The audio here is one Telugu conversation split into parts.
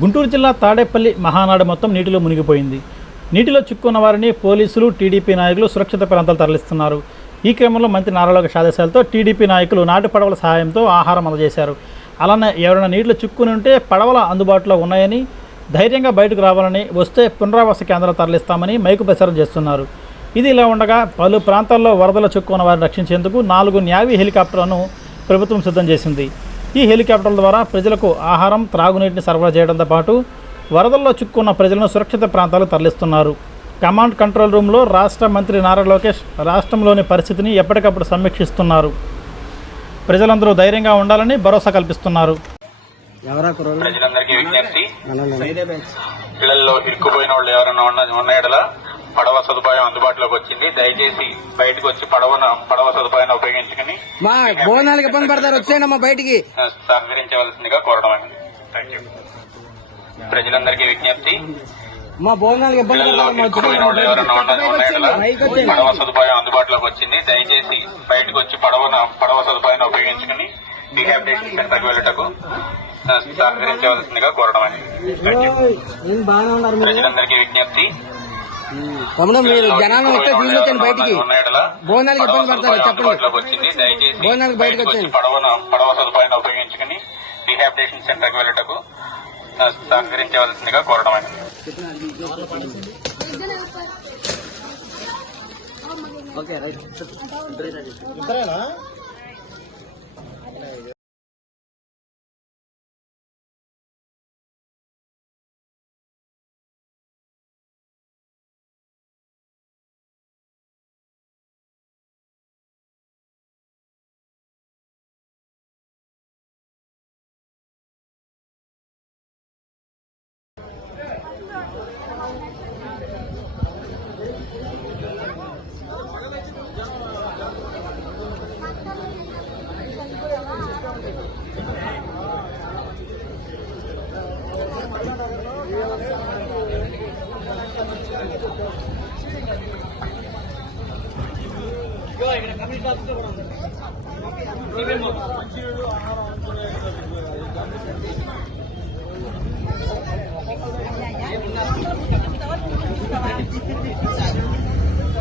గుంటూరు జిల్లా తాడేపల్లి మహానాడు మొత్తం నీటిలో మునిగిపోయింది. నీటిలో చిక్కున్న వారిని పోలీసులు టీడీపీ నాయకులు సురక్షిత ప్రాంతాలు తరలిస్తున్నారు. ఈ క్రమంలో మంత్రి నారాలోక సాదేశాలతో టీడీపీ నాయకులు నాటు పడవల సహాయంతో ఆహారం అందజేశారు. అలానే ఎవరైనా నీటిలో చిక్కుని ఉంటే పడవల అందుబాటులో ఉన్నాయని ధైర్యంగా బయటకు రావాలని వస్తే పునరావాస కేంద్రాలు తరలిస్తామని మైకు ప్రచారం చేస్తున్నారు. ఇది ఇలా ఉండగా పలు ప్రాంతాల్లో వరదల చిక్కున్న వారిని రక్షించేందుకు నాలుగు న్యావీ హెలికాప్టర్లను ప్రభుత్వం సిద్ధం చేసింది. ఈ హెలికాప్టర్ల ద్వారా ప్రజలకు ఆహారం త్రాగునీటిని సరఫరా చేయడంతో పాటు వరదల్లో చిక్కున్న ప్రజలను సురక్షిత ప్రాంతాలకు తరలిస్తున్నారు. కమాండ్ కంట్రోల్ రూమ్లో రాష్ట్ర మంత్రి నారా లోకేష్ రాష్ట్రంలోని పరిస్థితిని ఎప్పటికప్పుడు సమీక్షిస్తున్నారు. ప్రజలందరూ ధైర్యంగా ఉండాలని భరోసా కల్పిస్తున్నారు. ప్రజలందరికీ విజ్ఞప్తి. ఇళ్ళలో ఇరుక్కుపోయిన వాళ్ళు ఎవరైనా ఉన్న ఉన్న ఎడల పడవ సదుపాయం అందుబాటులోకి వచ్చింది. దయచేసి బయటకు వచ్చి పడవన పడవ సదుపాయాన్ని ఉపయోగించుకుని మా బోనాలకు ఇబ్బంది పడతారు. వచ్చేయండి బయటికి. సహకరించవలసిందిగా థ్యాంక్ యూ ప్రజలందరికీ విజ్ఞప్తి. మా బోనాలకు ఇబ్బంది పడవ సదుపాయం అందుబాటులోకి వచ్చింది. దయచేసి బయటకు వచ్చి పడవన పడవ సదుపాయాన్ని ఉపయోగించుకుని రీహాబిలిటేషన్ సెంటర్కి వెళ్ళటకు సహకరించవలసిందిగా ఉన్నారు మీరు? ప్రజలందరికీ విజ్ఞప్తి. తమ్ముడు మీరు జనాలు వస్తే తీసుకొచ్చాను బయటికి బోనాలకు ఇబ్బంది పడతారు చెప్పండి. బోనాలకు బయటకు బయటకు వచ్చి వచ్చేయండి. పడవను పడవ సదుపాయాన్ని ఉపయోగించుకుని రీహాబిలిటేషన్ సెంటర్కి వెళ్ళటకు సహకరించవలసిందిగా కోరడమైనది ఓకే రైట్.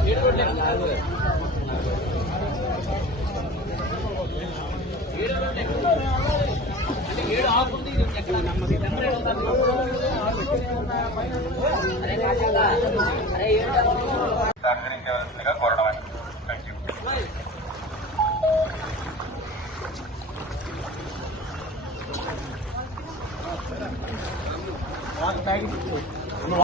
ఏడు సహకరించవలసిందిగా కోరడమైనది థ్యాంక్ యూ